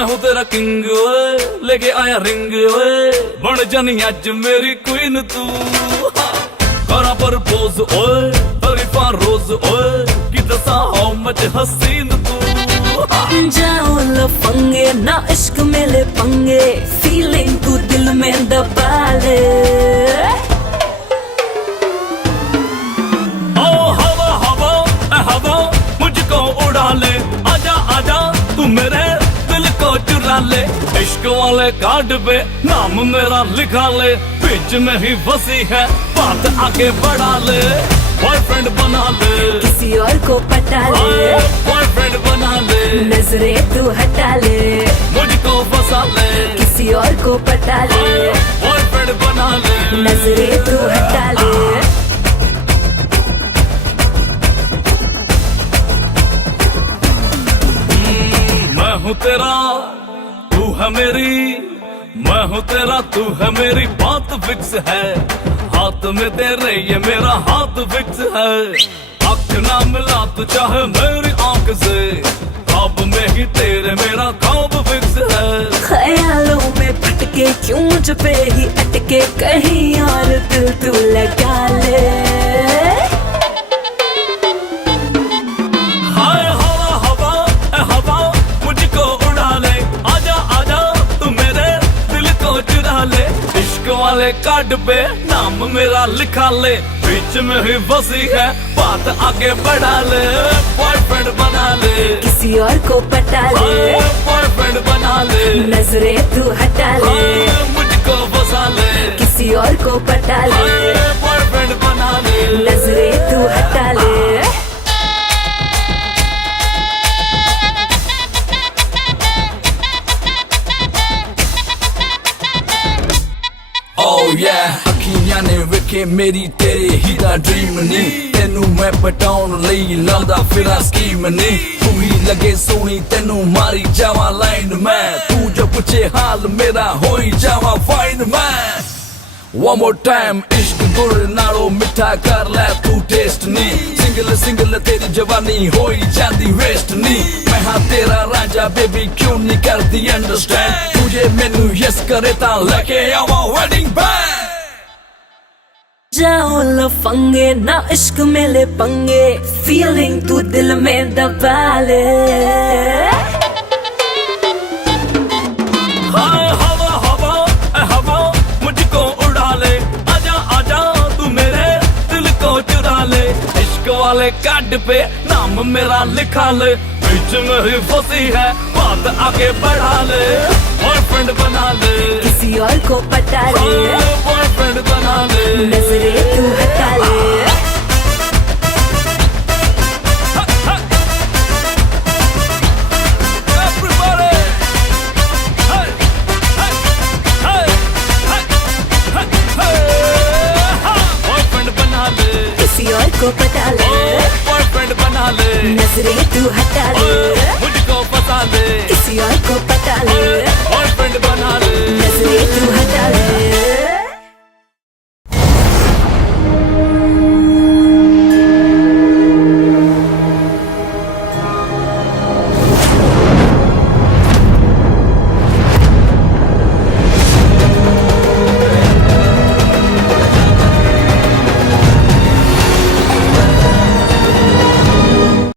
मैं हूँ तेरा किंग ओए, लेके आया रिंग ओए, बन जानी अज मेरी क्वीन तू। करा पर पोज ओए, तरीफा रोज ओए, कि दसा हाउ मच हसीन तू। जाओ लफंगे ना इश्क में ले पंगे, फीलिंग तू दिल में दबा ले। ओ हवा हवा ए हवा मुझको उड़ा ले, आजा आजा तू मेरे दिल को चुरा ले। इश्क वाले कार्ड पे नाम मेरा लिखा ले, बीच में ही फंसी है बात आगे बढ़ा ले। बॉयफ्रेंड बना ले, किसी और को पटा ले, बॉयफ्रेंड बना ले, नजरें तू हटा ले, मुझको फंसा ले। किसी और को पटा ले, बॉयफ्रेंड बना ले, नजरें तू हटा ले। मैं हूँ तेरा तू है मेरी, मैं हूँ तेरा तू है मेरी, बात फिक्स है। हाथ में तेरे ये मेरा हाथ फिक्स है। आँख ना मिला तू चाहे मेरी आँख से, ख्वाब में ही तेरे मेरा ख्वाब फिक्स है। ख्यालों में भटके क्यों मुझ पे ही अटके, कहीं और दिल तू लगा ले। हाय हवा हवा ए हवा मुझको उड़ा ले, आजा आजा तू मेरे दिल को चुरा ले। इश्क वाले कार्ड पे नाम मेरा लिखा ले, बीच में ही फंसी है बात आगे बढ़ा ले। बॉयफ्रेंड बना ले, किसी और को पटा ले, बॉयफ्रेंड बना ले, नजरें तू हटा ले, मुझको फंसा ले। किसी और को पटा ले, बॉयफ्रेंड बना ले, नजरें तू हटा ले। Oh yeah, अखियां ने वेखे मेरी तेरे ही दा ड्रीम नी, तेनू मैं पटाउन लई लांदा फिरा स्कीम नी। तू ही लगे सोनी तेनू मारी जावा लाइन मैं, तू जो पूछे हाल मेरा होई जावा फाइन मैं। One more time, इश्क गुड़ नालो मिठा कर ले तू टेस्ट नी, सिंगल सिंगल तेरी जवानी होई जाती वेस्ट नी। मैं हाँ तेरा राजा बेबी क्यों नहीं करती अंडरस्टैंड, तुझे मैनू यस करे ता लेके आवा वेडिंग बैंड। जाओ लफंगे ना इश्क में ले पंगे, फीलिंग तू दिल में दबा ले। हाय हवा हवा ए हवा मुझको उड़ा ले, आजा आजा तू मेरे दिल को चुरा ले। इश्क वाले कार्ड पे नाम मेरा लिखा ले, बीच में ही फंसी है बात आगे बढ़ा ले। बॉयफ्रेंड बना ले, किसी और को पटा ले, बॉयफ्रेंड बना ले, नजरें तू हटा ले। Everybody! Hey! Hey! Hey! Hey! Hey! Hey! Boyfriend बना ले, किसी और को पटा ले, बॉयफ्रेंड बना ले, नजरें तू हटा ले, मुझको फंसा ले। किसी और को पटा ले, बॉयफ्रेंड बना ले, नजरें तू हटा ले।